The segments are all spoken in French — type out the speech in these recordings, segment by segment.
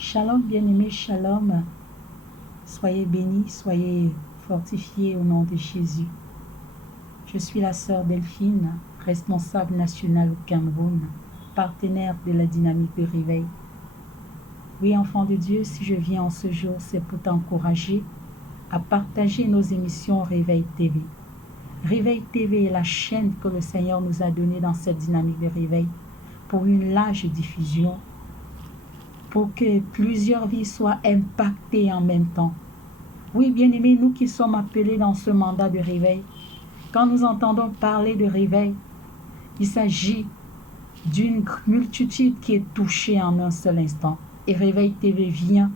Shalom, bien-aimés, shalom. Soyez bénis, soyez fortifiés au nom de Jésus. Je suis la sœur Delphine, responsable nationale au Cameroun, partenaire de la dynamique de réveil. Oui, enfant de Dieu, si je viens en ce jour, c'est pour t'encourager à partager nos émissions Réveil TV. Réveil TV est la chaîne que le Seigneur nous a donnée dans cette dynamique de réveil pour une large diffusion, pour que plusieurs vies soient impactées en même temps. Oui, bien-aimés, nous qui sommes appelés dans ce mandat de réveil, quand nous entendons parler de réveil, il s'agit d'une multitude qui est touchée en un seul instant. Et Réveil TV vient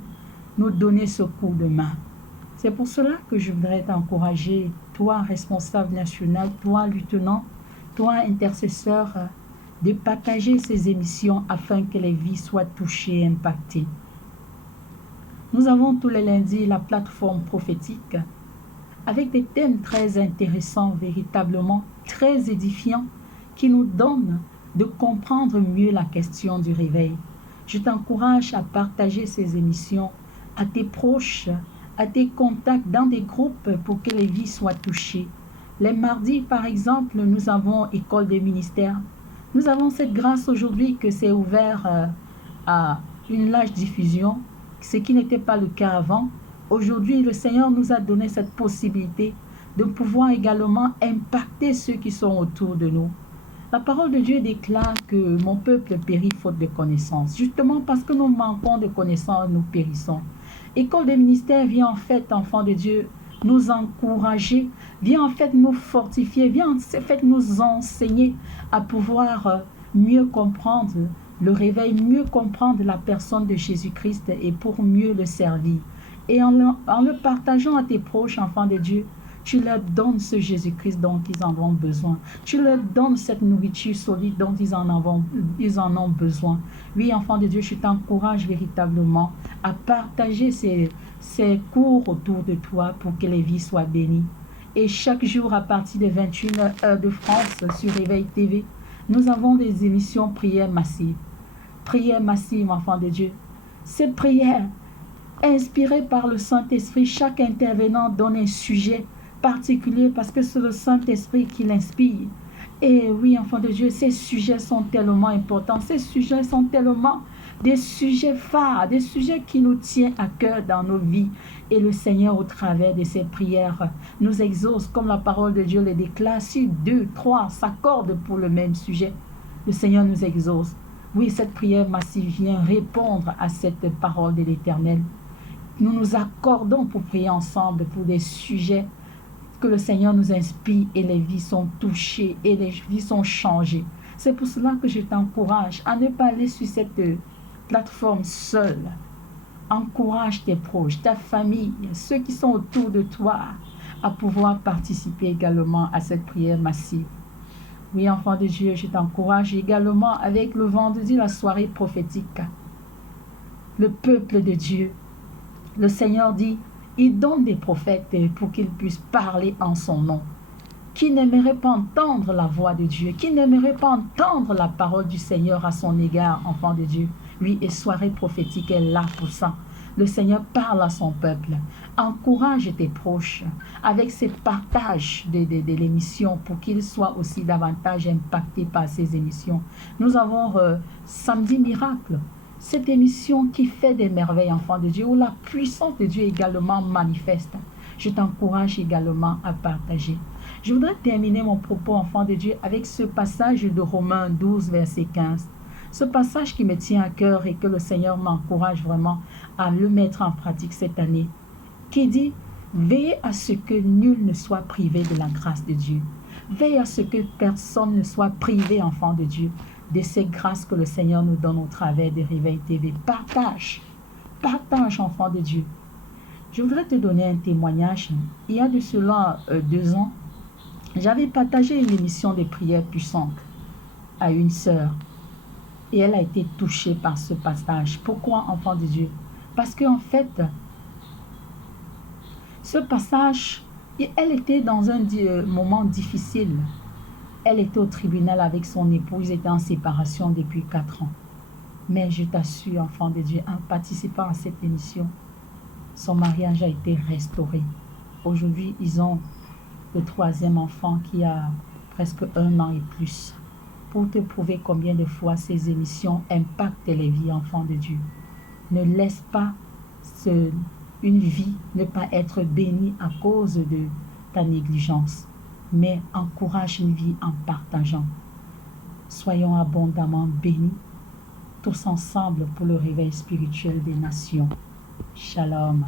nous donner ce coup de main. C'est pour cela que je voudrais t'encourager, toi responsable national, toi lieutenant, toi intercesseur, de partager ces émissions afin que les vies soient touchées et impactées. Nous avons tous les lundis la plateforme prophétique avec des thèmes très intéressants, véritablement très édifiants, qui nous donnent de comprendre mieux la question du réveil. Je t'encourage à partager ces émissions à tes proches, à tes contacts dans des groupes pour que les vies soient touchées. Les mardis, par exemple, nous avons École des ministères. Nous avons cette grâce aujourd'hui que c'est ouvert à une large diffusion, ce qui n'était pas le cas avant. Aujourd'hui, le Seigneur nous a donné cette possibilité de pouvoir également impacter ceux qui sont autour de nous. La parole de Dieu déclare que mon peuple périt faute de connaissances. Justement parce que nous manquons de connaissances, nous périssons. École des ministères vient en fait, enfants de Dieu, nous encourager, vient en fait nous fortifier, vient en fait nous enseigner à pouvoir mieux comprendre le réveil, mieux comprendre la personne de Jésus-Christ et pour mieux le servir. Et en le partageant à tes proches, enfants de Dieu, tu leur donnes ce Jésus-Christ dont ils en ont besoin. Tu leur donnes cette nourriture solide dont ils en ont besoin. Oui, enfants de Dieu, je t'encourage véritablement à partager ces cours autour de toi pour que les vies soient bénies. Et chaque jour, à partir de 21h heure de France, sur Réveil TV, nous avons des émissions prières massives. Prières massives, enfants de Dieu. Cette prière, inspirée par le Saint-Esprit, chaque intervenant donne un sujet particulier parce que c'est le Saint-Esprit qui l'inspire. Et oui, enfants de Dieu, ces sujets sont tellement importants. Ces sujets sont tellement des sujets phares, des sujets qui nous tiennent à cœur dans nos vies. Et le Seigneur, au travers de ces prières, nous exauce, comme la parole de Dieu le déclare, si 2, 3 s'accordent pour le même sujet. Le Seigneur nous exauce. Oui, cette prière massive vient répondre à cette parole de l'Éternel. Nous nous accordons pour prier ensemble pour des sujets que le Seigneur nous inspire et les vies sont touchées et les vies sont changées. C'est pour cela que je t'encourage à ne pas aller sur cette plateforme seule. Encourage tes proches, ta famille, ceux qui sont autour de toi à pouvoir participer également à cette prière massive. Oui, enfant de Dieu, je t'encourage également avec le vendredi, la soirée prophétique. Le peuple de Dieu, le Seigneur dit, il donne des prophètes pour qu'ils puissent parler en son nom. Qui n'aimerait pas entendre la voix de Dieu? Qui n'aimerait pas entendre la parole du Seigneur à son égard, enfant de Dieu? Oui, et soirée prophétique est là pour ça. Le Seigneur parle à son peuple. Encourage tes proches avec ces partages de l'émission pour qu'ils soient aussi davantage impactés par ces émissions. Nous avons Samedi Miracle. Cette émission qui fait des merveilles, enfants de Dieu, où la puissance de Dieu également manifeste. Je t'encourage également à partager. Je voudrais terminer mon propos, enfant de Dieu, avec ce passage de Romains 12, verset 15. Ce passage qui me tient à cœur et que le Seigneur m'encourage vraiment à le mettre en pratique cette année, qui dit, veillez à ce que nul ne soit privé de la grâce de Dieu. Veillez à ce que personne ne soit privé, enfant de Dieu, de ces grâces que le Seigneur nous donne au travers de Réveil TV. Partage, enfant de Dieu. Je voudrais te donner un témoignage. Il y a de cela 2 ans, j'avais partagé une émission de prière puissante à une sœur. Et elle a été touchée par ce passage. Pourquoi, enfant de Dieu? Parce qu'en fait, ce passage, elle était dans un moment difficile. Elle était au tribunal avec son époux, ils étaient en séparation depuis 4 ans. Mais je t'assure, enfant de Dieu, en participant à cette émission, son mariage a été restauré. Aujourd'hui, ils ont le troisième enfant qui a presque 1 an et plus. Pour te prouver combien de fois ces émissions impactent les vies, enfants de Dieu. Ne laisse pas une vie ne pas être bénie à cause de ta négligence, mais encourage une vie en partageant. Soyons abondamment bénis, tous ensemble pour le réveil spirituel des nations. Shalom.